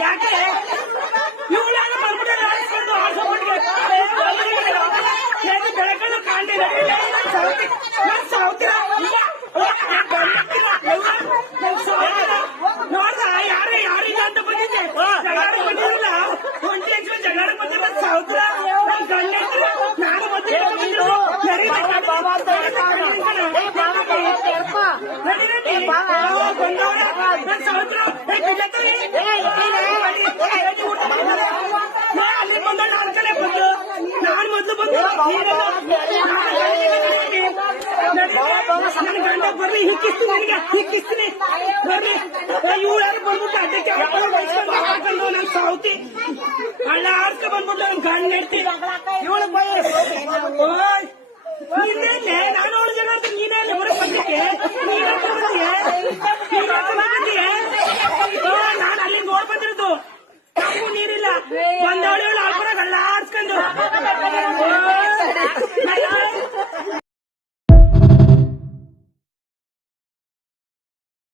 ಯಾಕೆ ಇವಳೆಲ್ಲ ಬರ್ಬಿಟ್ಟು ಆಡಿಸ್ಕೊಂಡು ಆಡ್ಸೋಬಿಟ್ಟಿಗೆ ಬೆಳಕನ್ನು ಕಾಣ್ತಿಲ್ಲ ನೋಡ್ದ ಯಾರೀಗ ಅಂತ ಬಂದಿದ್ದೆ ಬಂದಿರಲ್ಲ 1 ಲಕ್ಷ ಜಗಳ ಬಂದಿಲ್ಲ ಸೌತ್ರ ಗಂಡ ನಾನು ಬಂದಿಲ್ಲ ಸೌತ್ರ ಅಲ್ಲಿ ಬಂದ ನಾಲ್ಕು ಕಡೆ ಬಂದು ನಾನು ಮೊದಲು ಬಂದು ನನ್ನ ಗಂಡ ಬರ್ರಿ ಹಿಕ್ಕಿಸ್ತೀನಿ ಬರ್ರಿ ಇವಳು ಬಂದ್ಬಿಟ್ಟು ಅದಕ್ಕೆ ಹಾಕೊಂಡು ನಾನು ಸಾವುತಿ ಹಳ್ಳ ಆರ್ಸ್ಕ ಬಂದ್ಬಿಟ್ಟು ನನ್ ಗಂಡ ನೆಡ್ತೀನಿ ಇವಳು ನಿನ್ನೆ ನಾನು